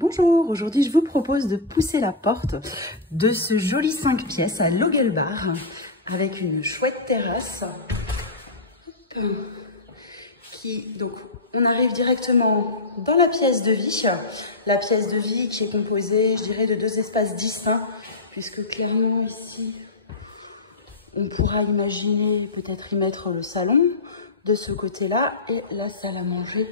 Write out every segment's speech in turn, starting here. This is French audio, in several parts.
Bonjour, aujourd'hui je vous propose de pousser la porte de ce joli 5 pièces à Logelbach avec une chouette terrasse. Donc on arrive directement dans la pièce de vie. La pièce de vie qui est composée, je dirais, de 2 espaces distincts, puisque clairement ici, on pourra imaginer peut-être y mettre le salon de ce côté-là et la salle à manger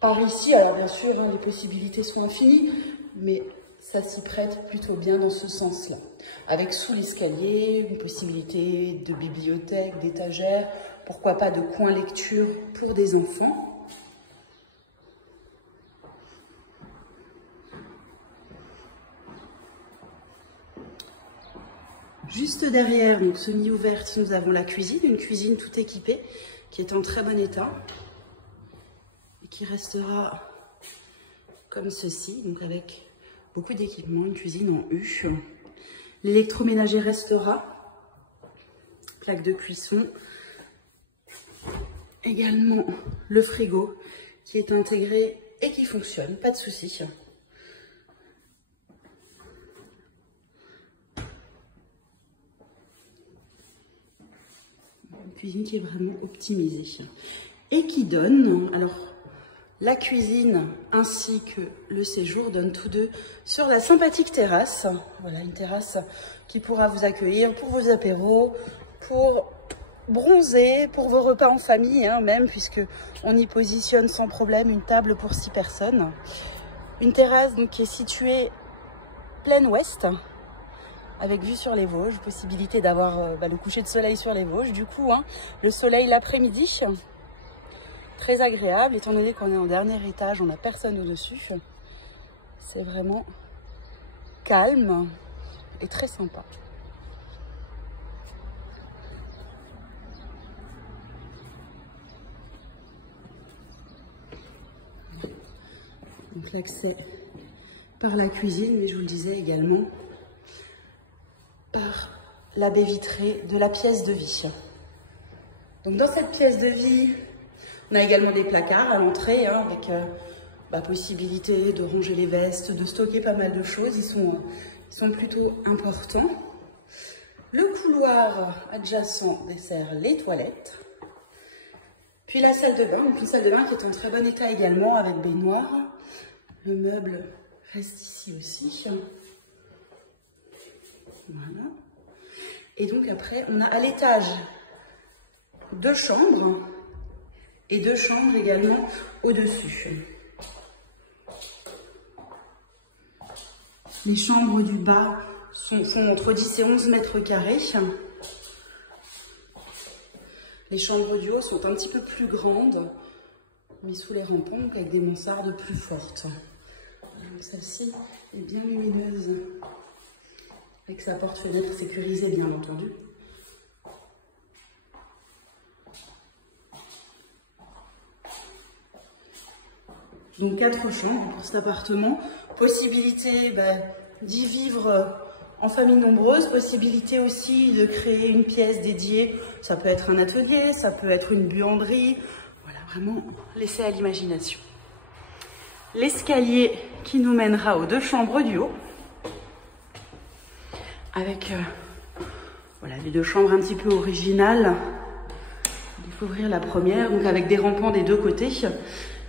par ici. Alors bien sûr, les possibilités sont infinies, mais ça s'y prête plutôt bien dans ce sens-là. Avec sous l'escalier, une possibilité de bibliothèque, d'étagère, pourquoi pas de coin lecture pour des enfants. Juste derrière, donc semi-ouverte, nous avons la cuisine, une cuisine tout équipée, qui est en très bon état et qui restera comme ceci, donc avec beaucoup d'équipements, une cuisine en U. L'électroménager restera, plaque de cuisson, également le frigo qui est intégré et qui fonctionne, pas de souci. Une cuisine qui est vraiment optimisée et qui donne, alors la cuisine ainsi que le séjour donnent tous deux sur la sympathique terrasse. Voilà, une terrasse qui pourra vous accueillir pour vos apéros, pour bronzer, pour vos repas en famille, même, puisque on y positionne sans problème une table pour 6 personnes. Une terrasse donc qui est située plein ouest, avec vue sur les Vosges, possibilité d'avoir le coucher de soleil sur les Vosges, du coup, le soleil l'après-midi. Très agréable, étant donné qu'on est en dernier étage, on n'a personne au-dessus. C'est vraiment calme et très sympa. Donc l'accès par la cuisine, mais je vous le disais également par la baie vitrée de la pièce de vie. Donc dans cette pièce de vie, on a également des placards à l'entrée, avec possibilité de ranger les vestes, de stocker pas mal de choses. Ils sont plutôt importants. Le couloir adjacent dessert les toilettes. Puis la salle de bain, donc une salle de bain qui est en très bon état également, avec baignoire. Le meuble reste ici aussi. Voilà. Et donc après, on a à l'étage 2 chambres. Et 2 chambres également au-dessus. Les chambres du bas font entre 10 et 11 mètres carrés. Les chambres du haut sont un petit peu plus grandes, mais sous les rampants, donc avec des mansardes plus fortes. Celle-ci est bien lumineuse, avec sa porte-fenêtre sécurisée, bien entendu. Donc 4 chambres pour cet appartement. Possibilité d'y vivre en famille nombreuse. Possibilité aussi de créer une pièce dédiée. Ça peut être un atelier, ça peut être une buanderie. Voilà, vraiment laissé à l'imagination. L'escalier qui nous mènera aux 2 chambres du haut. Avec les 2 chambres un petit peu originales. Découvrir la première, donc avec des rampants des 2 côtés.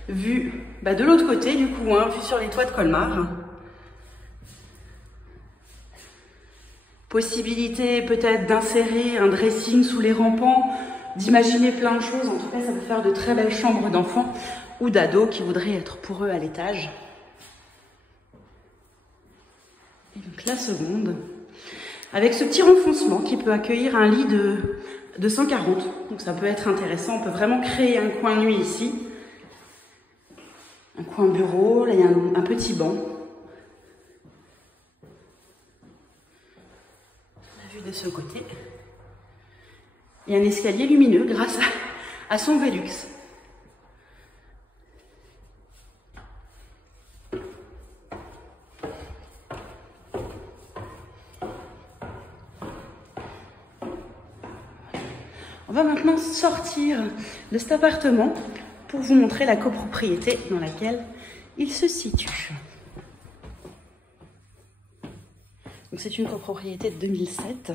Vue de l'autre côté, du coup, vue sur les toits de Colmar. Possibilité peut-être d'insérer un dressing sous les rampants, d'imaginer plein de choses. En tout cas, ça peut faire de très belles chambres d'enfants ou d'ados qui voudraient être pour eux à l'étage. Et donc la seconde, avec ce petit renfoncement qui peut accueillir un lit de 140. Donc ça peut être intéressant, on peut vraiment créer un coin nuit ici. Un coin bureau, là il y a un petit banc. La vue de ce côté. Et un escalier lumineux grâce à son Velux. On va maintenant sortir de cet appartement pour vous montrer la copropriété dans laquelle il se situe. C'est une copropriété de 2007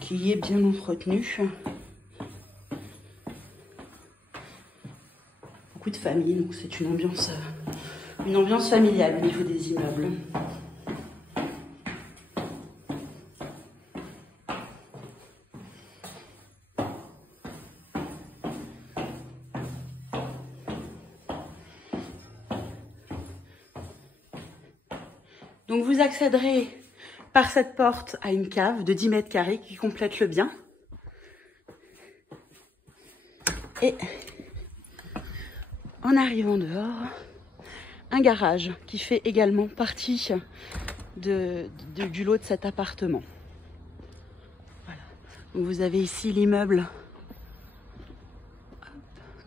qui est bien entretenue. Beaucoup de familles, donc c'est une ambiance familiale au niveau des immeubles. Donc vous accéderez par cette porte à une cave de 10 mètres carrés qui complète le bien. Et en arrivant dehors, un garage qui fait également partie du lot de cet appartement. Voilà. Donc vous avez ici l'immeuble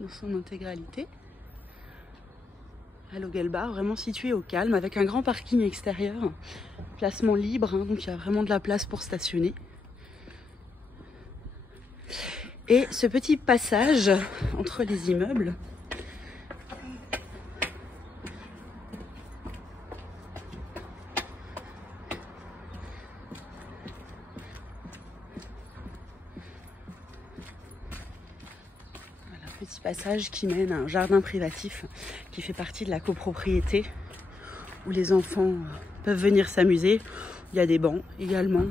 dans son intégralité. À Logelbach, vraiment situé au calme, avec un grand parking extérieur, placement libre, hein, donc il y a vraiment de la place pour stationner. Et ce petit passage entre les immeubles, petit passage qui mène à un jardin privatif qui fait partie de la copropriété où les enfants peuvent venir s'amuser. Il y a des bancs également.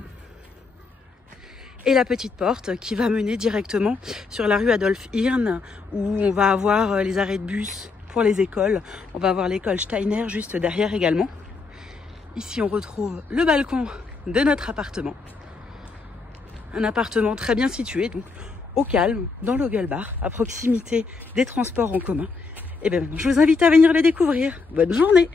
Et la petite porte qui va mener directement sur la rue Adolf Hirn où on va avoir les arrêts de bus pour les écoles. On va avoir l'école Steiner juste derrière également. Ici on retrouve le balcon de notre appartement. Un appartement très bien situé, donc au calme, dans Logelbach, à proximité des transports en commun. Et bien maintenant, je vous invite à venir les découvrir. Bonne journée!